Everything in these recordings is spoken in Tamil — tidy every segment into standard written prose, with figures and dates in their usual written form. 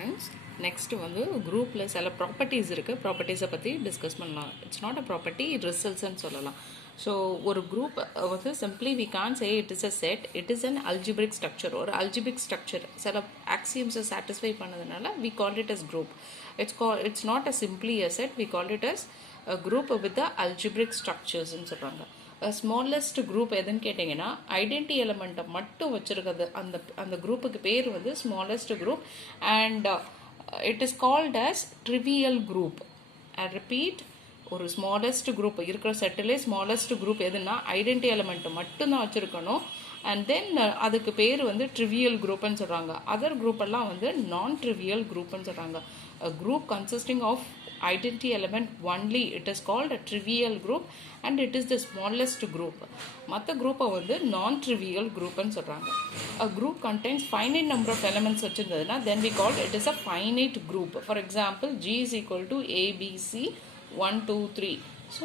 friends, next வந்து குரூப்ல சில ப்ராப்பர்ட்டிஸ் இருக்கு. ப்ராப்பர்ட்டிஸை பற்றி டிஸ்கஸ் பண்ணலாம். இட்ஸ் நாட் அ ப்ராப்பர்ட்டி, ரிசல்ட்ஸ்ன்னு சொல்லலாம். ஸோ ஒரு குரூப் வந்து simply we can say it is a set, it is an algebraic structure. ஒரு அல்ஜிபிரிக் ஸ்ட்ரக்சர் சில ஆக்சியம்ஸை சாட்டிஸ்ஃபை பண்ணதுனால we call it as group. It's not a simply a set, we call it as group with the அல்ஜிபிரிக் ஸ்ட்ரக்சர்ஸ்ன்னு சொல்கிறாங்க. ஸ்மாலஸ்ட் குரூப் எதுன்னு கேட்டிங்கன்னா ஐடென்டி எலிமெண்ட்டை மட்டும் வச்சுருக்கிறது அந்த குரூப்புக்கு பேர் வந்து smallest group and it is called as trivial group. I repeat, ஒரு ஸ்மாலஸ்ட் குரூப் இருக்கிற செட்டிலே ஸ்மாலஸ்ட் குரூப் எதுன்னா ஐடென்டி எலிமெண்ட்டை மட்டும்தான் வச்சுருக்கணும். அண்ட் தென் அதுக்கு பேர் வந்து ட்ரிவியல் குரூப்னு சொல்கிறாங்க. அதர் குரூப் எல்லாம் வந்து நான் ட்ரிவியல் குரூப்னு சொல்கிறாங்க. A group consisting of identity element only, it is called a trivial group and it is the smallest group. மற்ற குரூப்பை வந்து non-trivial groupன்னு சொல்கிறாங்க. A group contains finite number of elements வச்சுருந்ததுன்னா then we call it is a finite group. For example, G is equal to A, B, C, 1, 2, 3. So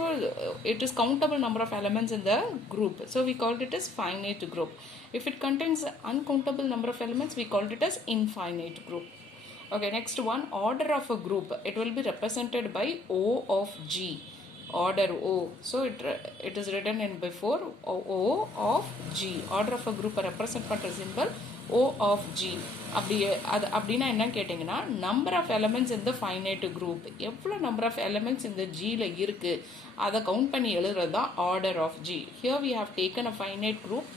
it is countable number of elements in the group. So we called it as finite group. If it contains uncountable number of elements, we called it as infinite group. Okay, next one, order of a group. It will be represented by O of G. Order O. So it is written in before O of G. Order of a group represent பண்ற symbol O of G. அப்படின்னா என்ன கேட்டிங்கன்னா நம்பர் ஆஃப் எலமெண்ட்ஸ் இந்த ஃபைனைட் குரூப், எவ்வளோ நம்பர் ஆஃப் எலமெண்ட்ஸ் இந்த ஜியில் இருக்குது அதை கவுண்ட் பண்ணி எழுதுறது தான் order of G. Here we have taken a finite group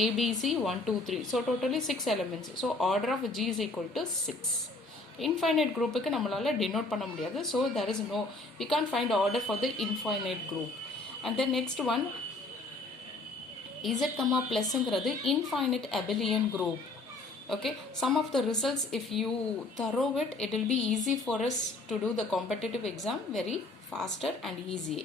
ABC 1, 2, 3. So totally 6 elements. So order of G is equal to 6. Infinite குரூப்புக்கு நம்மளால denote பண்ண முடியாது. So there is no, we can't find order for the infinite group. And then next one, Z comma plusங்கிறது infinite abelian group. Okay, some of the results if you thorough it will be easy for us to do the competitive exam very faster and easy.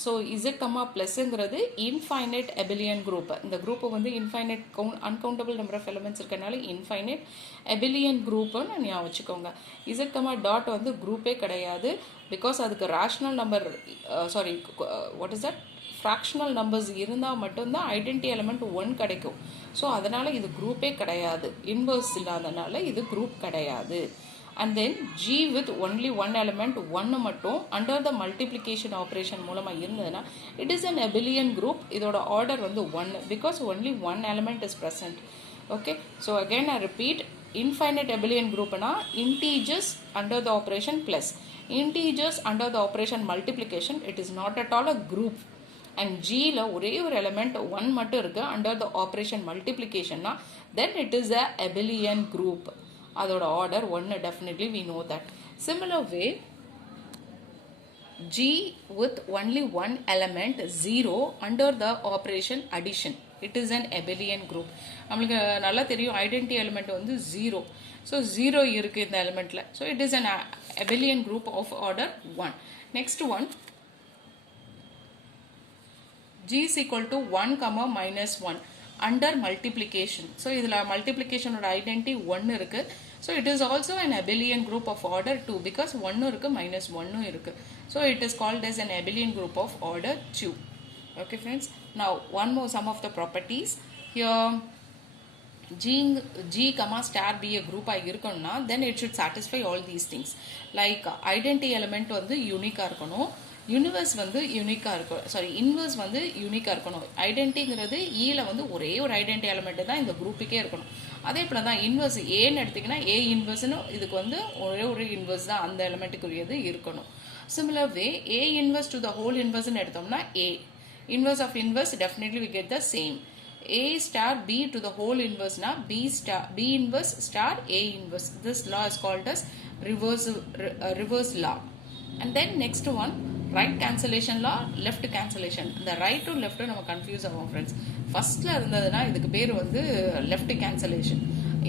So Z comma ப்ளஸ்ங்கிறது இன்ஃபைனைட் எபிலியன் குரூப். இந்த குரூப்பை வந்து infinite uncountable number of elements இருக்கிறனால இன்ஃபைனைட் எபிலியன் குரூப்புன்னு ஞாபகம் வச்சுக்கோங்க. இசட் கம்மா டாட் வந்து குரூப்பே கிடையாது. பிகாஸ் அதுக்கு rational number what is that fractional numbers இருந்தால் மட்டும்தான் ஐடென்டி எலிமெண்ட் 1 கிடைக்கும். ஸோ அதனால் இது குரூப்பே கிடையாது. இன்வர்ஸ் இல்லாதனால இது குரூப் கிடையாது. And then G with only one element 1 மட்டும் under the multiplication operation மூலமா இருந்ததுன்னா it is an abelian group. இதோட order வந்து 1 because only one element is present. Okay, so again I repeat, infinite abelian group na integers under the operation plus integers under the operation multiplication, it is not at all a group. And G la ஒரே ஒரு element 1 மட்டும் இருக்கு under the operation multiplication na then it is a abelian group. அதோட order 1, definitely we know that. Similar way, G with only one element 0 under the operation addition, it is an abelian group. நம்மளுக்கு நல்லா தெரியும் ஐடென்டி எலிமெண்ட் வந்து 0. ஸோ 0 இருக்குது இந்த எலிமெண்ட்டில். So it is an abelian group of order 1. Next one, G is equal to 1 comma minus 1 under multiplication. So இதில் multiplication ஓட ஐடென்டி 1 இருக்கு. So it is also an abelian group of order 2 because 1 இருக்கு minus 1 இருக்கு. So it is called as an abelian group of order 2. Okay friends, now one more sum of the properties. Here G comma star be a group இருக்கணும்னா then it should satisfy all these things. Like identity element வந்து யூனிக்காக இருக்கணும், யூனிவர்ஸ் வந்து யூனிக்காக இருக்கும், இன்வர்ஸ் வந்து யூனிக்காக இருக்கணும். ஐடென்டிங்கிறது ஈல வந்து ஒரே ஒரு ஐடென்டி எலிமெண்ட் தான் இந்த குரூப்புக்கே இருக்கணும். அதே போல் தான் இன்வர்ஸ் ஏன்னு எடுத்திங்கன்னா ஏ இன்வர்ஸ்னு இதுக்கு வந்து ஒரே ஒரு இன்வர்ஸ் தான் அந்த எலிமெண்ட்டுக்குரியது இருக்கணும். Similar way a inverse to the whole இன்வர்ஸ்னு எடுத்தோம்னா a inverse of inverse definitely we get the same. A star B to the whole inverse na B inverse star A inverse. This law is called as reverse law. And then next one, right cancellation law, left cancellation. The right to left நம்ம கன்ஃபியூஸ் ஆகும் ஃப்ரெண்ட்ஸ். ஃபர்ஸ்ட்ல இருந்ததுன்னா இதுக்கு பேர் வந்து லெஃப்ட் கேன்சலேஷன்,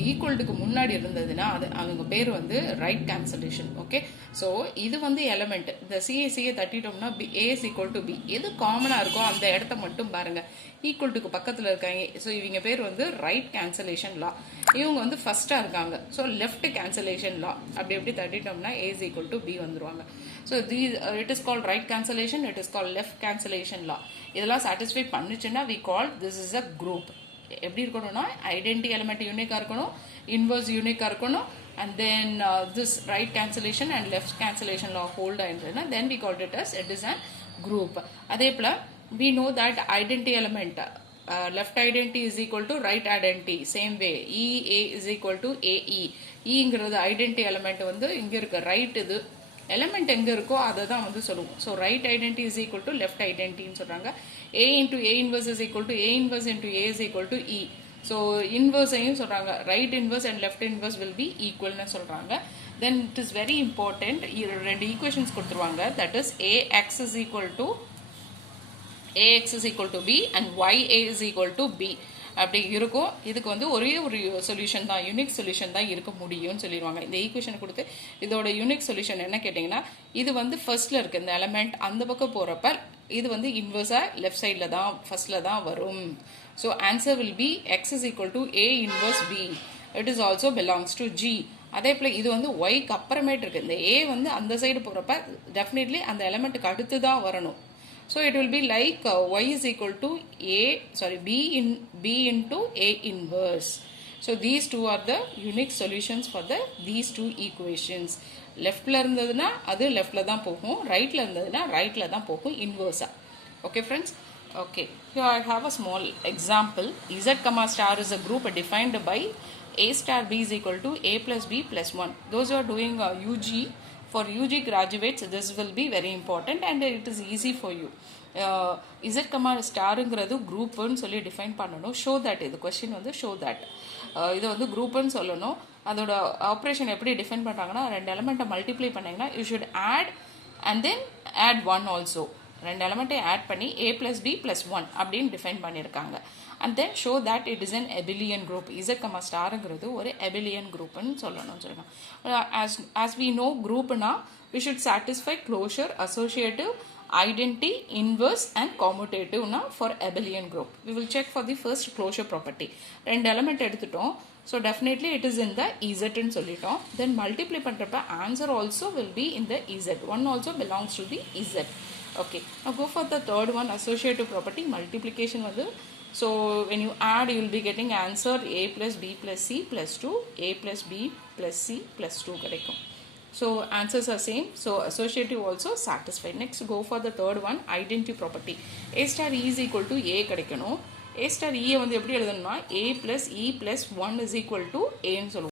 ஈக்குவல்ட்டுக்கு முன்னாடி இருந்ததுன்னா அது அவங்க பேர் வந்து ரைட் கேன்சலேஷன். ஓகே, ஸோ இது வந்து எலமெண்ட் இந்த சிஏசியை தட்டிட்டோம்னா a is equal to B, எது காமனாக இருக்கோ அந்த இடத்த மட்டும் பாருங்கள் ஈக்குவல்ட்டுக்கு பக்கத்தில் இருக்காங்க. ஸோ இவங்க பேர் வந்து ரைட் கேன்சலேஷன் லா. இவங்க வந்து ஃபர்ஸ்ட்டாக இருக்காங்க. ஸோ லெஃப்ட் கேன்சலேஷன் லா அப்படி எப்படி தட்டிட்டோம்னா a is equal to b வந்துருவாங்க. So it is called right cancellation, it is called left cancellation law. இதெல்லாம் சாட்டிஸ்ஃபை பண்ணுச்சுன்னா we call this is a group. எப்படி இருக்கணும்னா ஐடென்டி எலிமெண்ட் யூனிக்காக இருக்கணும், இன்வர்ஸ் யூனிக்காக இருக்கணும், and then this right cancellation and left cancellation law hold ஆயிருந்ததுன்னா then we called it as it is an group. அதே போல we know that identity element left identity is equal to right identity, same way EA is equal to AE. ங்கிறது identity element வந்து இங்க இருக்கு, ரைட் இது எலிமெண்ட் எங்க இருக்கோ அதை தான் வந்து சொல்லுவோம். So right identity is equal to left ஐடென்டின்னு சொல்றாங்க. A into A inverse is equal to A inverse into A is equal to E. So இன்வர்ஸையும் சொல்றாங்க, right inverse and left inverse will be ஈக்குவல்னு சொல்றாங்க. Then it is very important, ரெண்டு ஈக்குவேஷன்ஸ் கொடுத்துருவாங்க. That is AX is equal to B and YA is equal to B அப்படி இருக்கும். இதுக்கு வந்து ஒரே ஒரு சொல்யூஷன் தான், யூனிக் சொல்யூஷன் தான் இருக்க முடியும்னு சொல்லிடுவாங்க. இந்த ஈக்குவேஷன் கொடுத்து இதோட யூனிக் சொல்யூஷன் என்ன கேட்டிங்கன்னா, இது வந்து ஃபர்ஸ்ட்ல இருக்கு இந்த எலமெண்ட், அந்த பக்கம் போறப்ப இது வந்து இன்வர்ஸா லெஃப்ட் சைட்ல தான் ஃபர்ஸ்ட்ல தான் வரும். So answer will be X is equal to A inverse B. It is also belongs to G. அதே போல இது வந்து ஒய்க்கு அப்புறமேட்டு இருக்கு, இந்த A வந்து அந்த சைடு போறப்ப டெஃபினெட்லி அந்த எலமெண்ட்டுக்கு அடுத்து தான் வரணும். So it will be like y is equal to B into A inverse. So these two are the unique solutions for these two equations. Leftல இருந்ததுனா அது leftல தான் போகும், rightல இருந்ததுனா rightல தான் போகும் inverse. Okay friends? Okay. Here I have a small example. Z comma star is a group defined by A star B is equal to A plus B plus 1. Those who are doing UG, for UG graduates this will be very important and it is easy for you. Z comma starங்கிறது குரூப்னு சொல்லி டிஃபைன் பண்ணணும். ஷோ தட், இது கொஸ்டின் வந்து ஷோ தட் இது வந்து குரூப்னு சொல்லணும். அதோட ஆப்ரேஷன் எப்படி டிஃபைன் பண்ணுறாங்கன்னா, ரெண்டு எலமெண்ட்டை மல்டிப்ளை பண்ணிங்கன்னா you should add and then add 1 also. ரெண்டு எலமெண்ட்டை ஆட் பண்ணி A plus B plus 1 அப்படின்னு டிஃபைன் பண்ணியிருக்காங்க. And then show that it is an abelian group. Z comma ஸ்டாருங்கிறது ஒரு எபிலியன் குரூப்னு சொல்லணும்னு சொல்லுவாங்க. as we know குரூப்னா we should satisfy closure, associative, identity, inverse and commutative na for abelian group. We will check for the first closure property. ரெண்டு எலிமெண்ட் எடுத்துட்டோம், so definitely it is in the Z ன்னு சொல்லிட்டோம். Then multiply பண்றப்ப answer also will be in the Z. One also belongs to the Z. Okay, now go for the third one, associative property, multiplication வந்து. So when you add you will be getting answer A plus B plus C plus 2, A plus B plus C plus 2 கிடைக்கும். So answers are same, so associative also satisfied. Next go for the third one, identity property. A star E is equal to A கிடைக்கணும். A star E வந்து எப்படி எழுதணும்னா A plus E plus 1 is equal to A ன்னு சொல்லுவோம்.